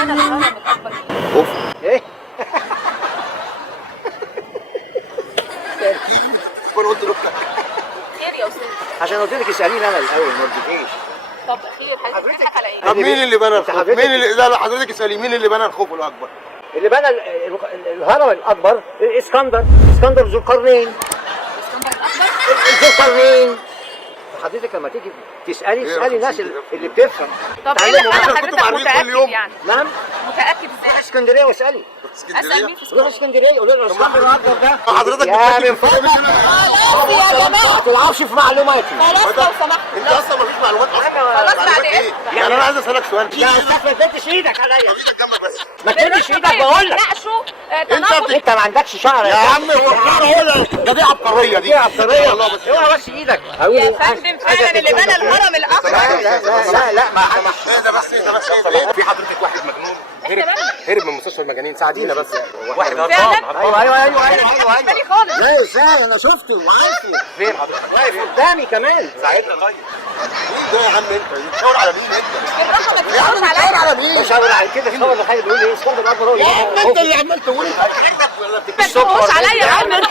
الهرم الاكبر اوف ايه؟ وانا قلت له خير يا استاذ. عشان قلت لك اساليني انا الاول ما اديتيش. طب خير حضرتك بتضحك على ايه؟ طب مين اللي بنى الخوف؟ حضرتك- مين اللي لا لا حضرتك اسالي مين اللي بنى الخوف الاكبر؟ اللي بنى الهرم الاكبر اسكندر ذو القرنين. اسكندر الاكبر. ذو القرنين. حضرتك لما تيجي تسالي الناس اللي بتفهم. طب ايه اللي تعلموا. خلى كنت حضرتك بعمل كل متاكد يوم. يعني؟ نعم. متاكد ازاي؟ اسكندريه واسالي. اسال مين في روح اسكندريه؟ اسكندريه قولوا له الاسكندر الاكبر ده. حضرتك يا بتفكر من في فضلك خلاص يا ما جماعه، تلعبش في معلوماتي. خلاص لو سمحت. انت اصلا مفيش معلومات اصلا. خلاص بعد ايه؟ اذنك. يعني انا عايز اسالك سؤال. لا استاذ ما تمدش ايدك عليا. ايدك جنبك بس. ما تمدش ايدك بقول لك. ناقشوا تناقض. انت ما عندكش شعر يا عم هو ده دي عبقريه دي. دي عبقريه والله بس اوعى بس ايدك. يا فندم فعلا اللي بنى الهرم الاكبر. لا ما ايه ده بس ايه ده بس ايه ده؟ في حضرتك واحد مجنون هرب من مستشفى المجانين ساعدينا بس. واحد فعلا؟ ايوه بالي خالص. لا ازاي انا شفته وعارفه فين حضرتك؟ واقف قدامي كمان. ساعدنا طيب. مين ده يا عم انت؟ بتشاور على مين انت؟ بالراحه ما يا عم تتكلمش بتشاور عليا. على مين؟ مش هقول على كده هو اللي بيقول ايه اسكندر الاكبر هو يا عم انت اللي عمال تقول انت السكر ما تقولش عليا يا عم انت.